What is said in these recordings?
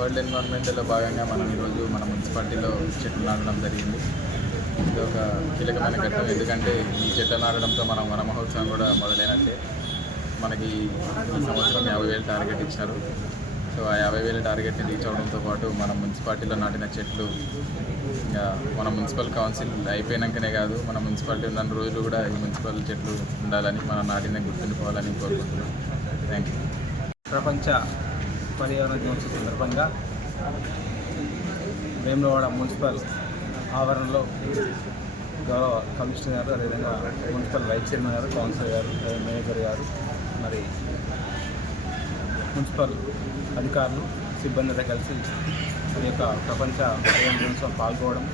World ఎన్విరాన్మెంట్లో భాగంగా మనం ఈరోజు మన మున్సిపాలిటీలో చెట్లు నాటడం జరిగింది. ఇది ఒక కీలకమైన ఘట్టం, ఎందుకంటే ఈ చెట్లు నాటడంతో మనం వన మహోత్సవం కూడా మొదలైనట్టే. మనకి ఈ సంవత్సరం 50,000 టార్గెట్ ఇచ్చారు. సో ఆ 50,000 టార్గెట్ని రీచ్ అవడంతో పాటు మన మున్సిపాలిటీలో నాటిన చెట్లు ఇంకా మన మున్సిపల్ కౌన్సిల్ అయిపోయినాకనే కాదు, మన మున్సిపాలిటీ ఉన్న రోజులు కూడా ఈ మున్సిపల్ చెట్లు ఉండాలని, మన నాటిన గుర్తుండిపోవాలని కోరుకుంటున్నాం. Thank you. ప్రపంచ పర్యావరణ దినోత్సవం సందర్భంగా వేములవాడ మున్సిపల్ ఆవరణలో గౌరవ కమిషనర్ గారు, అదేవిధంగా మున్సిపల్ వైస్ చైర్మన్ గారు, కౌన్సిలర్ గారు, మేనేజర్ గారు, మరి మున్సిపల్ అధికారులు, సిబ్బందితో కలిసి ఈ యొక్క ప్రపంచ పర్యావరణ దినోత్సవం పాల్గొనడం,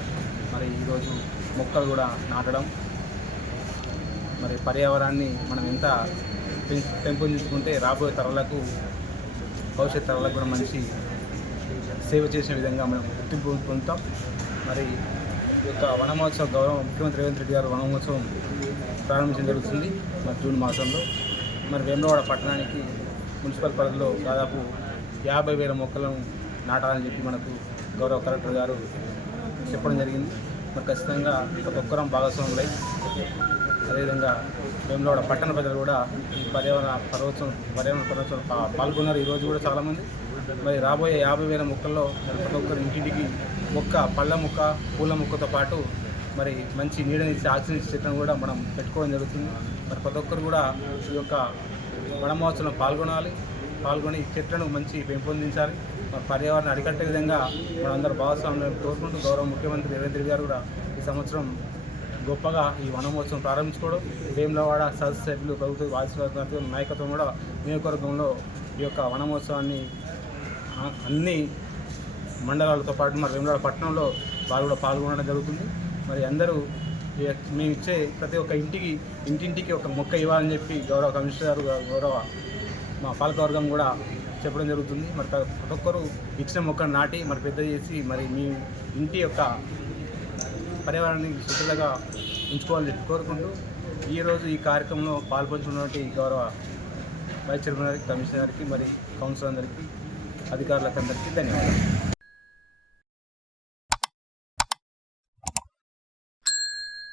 మరి ఈరోజు మొక్కలు కూడా నాటడం, మరి పర్యావరణాన్ని మనం ఎంత పెంపొందించుకుంటే రాబోయే తరాలకు, భవిష్యత్ తరాలకు కూడా మంచి సేవ చేసిన విధంగా మనం గుర్తింపు పొందుతాం. మరి ఈ యొక్క వన మహోత్సవం గౌరవ ముఖ్యమంత్రి రేవంత్ రెడ్డి గారు వన మహోత్సవం ప్రారంభించడం జరుగుతుంది మరి జూన్ మాసంలో. మరి వేములవాడ పట్టణానికి మున్సిపల్ పరిధిలో దాదాపు 50,000 మొక్కలను నాటాలని చెప్పి మనకు గౌరవ కలెక్టర్ గారు చెప్పడం జరిగింది. మరి ఖచ్చితంగా ప్రతి ఒక్కరం భాగస్వాములై, అదేవిధంగా వేములవాడ పట్టణ ప్రజలు కూడా ఈ పర్యావరణ పర్వోత్సవం పాల్గొన్నారు. ఈరోజు కూడా చాలామంది. మరి రాబోయే 50,000 మొక్కల్లో ప్రతి ఒక్కరు ఇంటింటికి మొక్క, పళ్ళ మొక్క, పూల మొక్కతో పాటు మరి మంచి నీడనిచ్చి ఆక్సిజన్ ఇచ్చే చెట్లను కూడా మనం పెట్టుకోవడం జరుగుతుంది. మరి ప్రతి ఒక్కరు కూడా ఈ యొక్క వన మహోత్సవంలో పాల్గొని చెట్లను మంచి పెంపొందించాలి. మరి పర్యావరణం అరికట్టే విధంగా మనందరూ భాగస్వామ్యం కోరుకుంటూ గౌరవ ముఖ్యమంత్రి రేవంత్ రెడ్డి గారు కూడా ఈ సంవత్సరం గొప్పగా ఈ వన మహోత్సవం ప్రారంభించుకోవడం, వేములవాడ సదస్సు సభ్యులు, ప్రభుత్వ వారసత్వ నాయకత్వం కూడా నియోజకవర్గంలో ఈ యొక్క వన మహోత్సవాన్ని అన్ని మండలాలతో పాటు మరి వేములవాడ పట్టణంలో వాళ్ళు కూడా పాల్గొనడం జరుగుతుంది. మరి అందరూ మేము ఇచ్చే ప్రతి ఒక్క ఇంటింటికి ఒక మొక్క ఇవ్వాలని చెప్పి గౌరవ కమిషనర్ గారు, గౌరవ మా పాలకవర్గం కూడా చెప్పడం జరుగుతుంది. మరి ప్రతి ఒక్కరు ఇచ్చిన మొక్కను నాటి మరి పెద్ద చేసి మరి మీ ఇంటి యొక్క పర్యావరణాన్ని శుద్ధంగా ఉంచుకోవాలని చెప్పి కోరుకుంటూ ఈరోజు ఈ కార్యక్రమంలో పాల్పంచుకున్నటువంటి గౌరవ వైస్ చైర్మన్ గారికి, కమిషనర్కి, మరి కౌన్సిలర్ అందరికీ, అధికారులకు అందరికీ ధన్యవాదాలు.